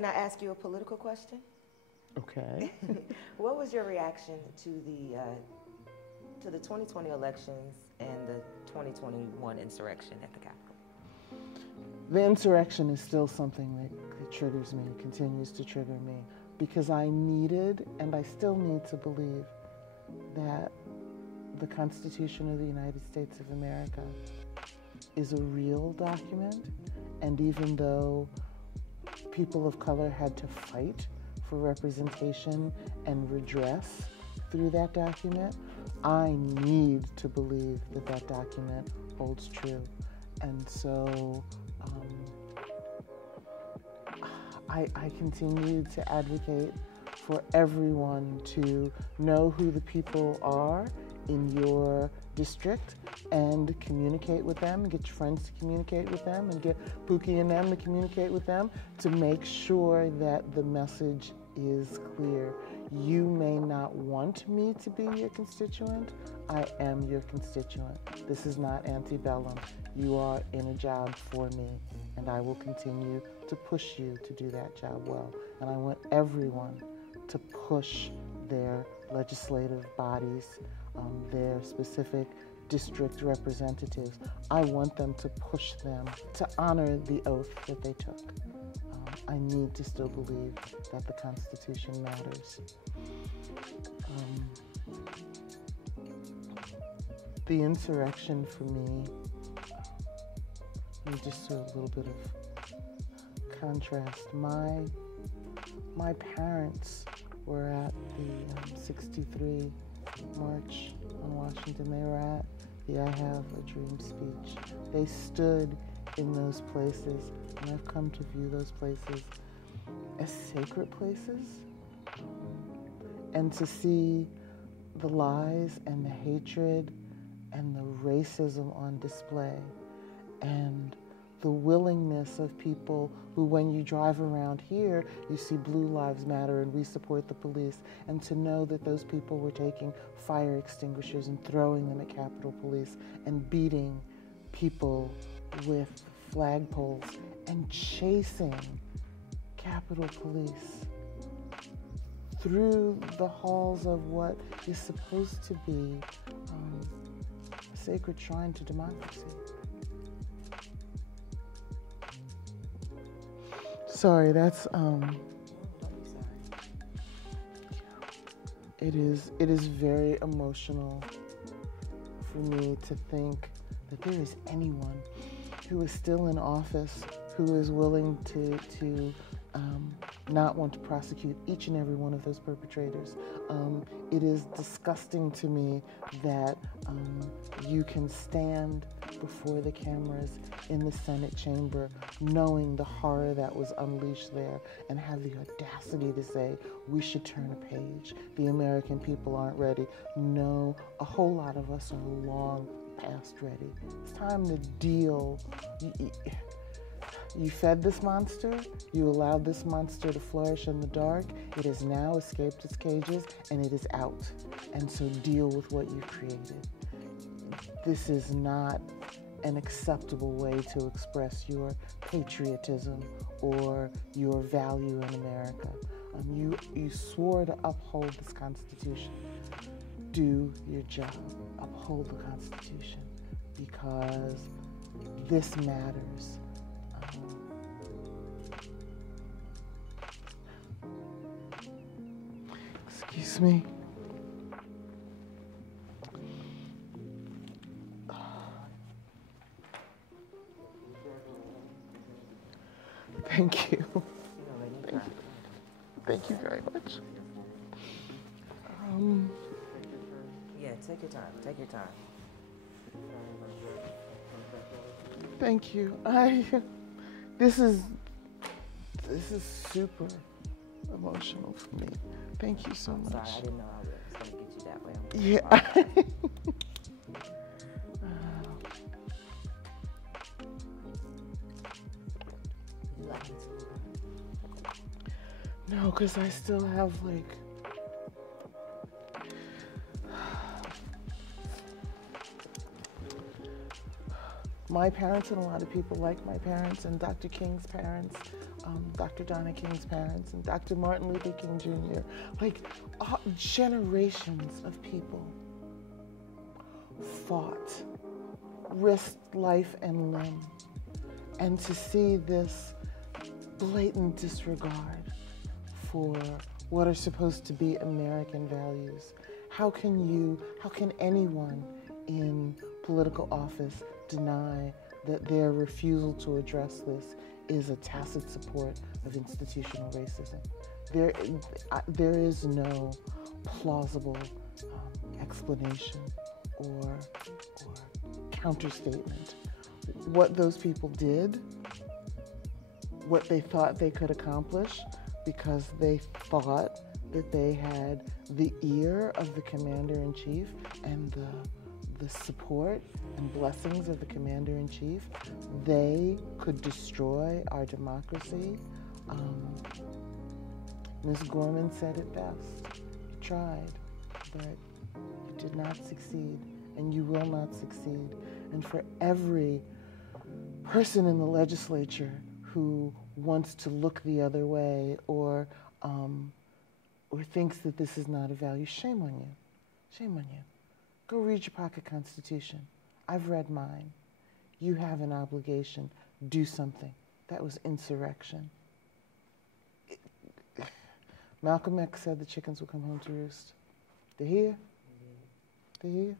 Can I ask you a political question? Okay. What was your reaction to the 2020 elections and the 2021 insurrection at the Capitol? The insurrection is still something that triggers me, continues to trigger me, because I needed, and I still need to believe, that the Constitution of the United States of America is a real document, and even though people of color had to fight for representation and redress through that document, I need to believe that that document holds true. And so I continue to advocate for everyone to know who the people are in your district and communicate with them, and get your friends to communicate with them, and get Pookie and them to communicate with them to make sure that the message is clear. You may not want me to be your constituent. I am your constituent. This is not antebellum. You are in a job for me, and I will continue to push you to do that job well. And I want everyone to push their legislative bodies, their specific district representatives. I want them to push them to honor the oath that they took. I need to still believe that the Constitution matters. The insurrection for me, let me just do a little bit of contrast. My parents were at the 63 March on Washington. They were at the I Have a Dream speech. They stood in those places, and I've come to view those places as sacred places. And to see the lies and the hatred and the racism on display, and the willingness of people who, when you drive around here, you see Blue Lives Matter and we support the police, and to know that those people were taking fire extinguishers and throwing them at Capitol Police and beating people with flagpoles and chasing Capitol Police through the halls of what is supposed to be a sacred shrine to democracy. Sorry, that's it is very emotional for me to think that there is anyone who is still in office who is willing to not want to prosecute each and every one of those perpetrators. It is disgusting to me that you can stand before the cameras in the Senate chamber knowing the horror that was unleashed there and have the audacity to say, we should turn a page. The American people aren't ready. No, a whole lot of us are long past ready. It's time to deal. You fed this monster, you allowed this monster to flourish in the dark, it has now escaped its cages and it is out. And so deal with what you've created. This is not an acceptable way to express your patriotism or your value in America. You swore to uphold this Constitution. Do your job. Uphold the Constitution, because this matters. Excuse me. Thank you. Thank you. Thank you very much. Yeah, take your time. Take your time. Thank you. This is super emotional for me. Thank you so much. Sorry, I didn't know I was going to get you that way. Yeah. No, because I still have my parents, and a lot of people like my parents and Dr. King's parents Dr. Donna King's parents and Dr. Martin Luther King Jr., like generations of people fought, risked life and limb, and to see this blatant disregard for what are supposed to be American values. How can anyone in political office deny that their refusal to address this is a tacit support of institutional racism? There is no plausible explanation or counterstatement. What those people did, what they thought they could accomplish, because they thought that they had the ear of the commander-in-chief and the support and blessings of the commander-in-chief, they could destroy our democracy. Ms. Gorman said it best. You tried, but you did not succeed, and you will not succeed. And for every person in the legislature who wants to look the other way or thinks that this is not a value, shame on you. Shame on you. Go read your pocket constitution. I've read mine. You have an obligation. Do something. That was insurrection. Malcolm X said the chickens will come home to roost. They hear? They hear?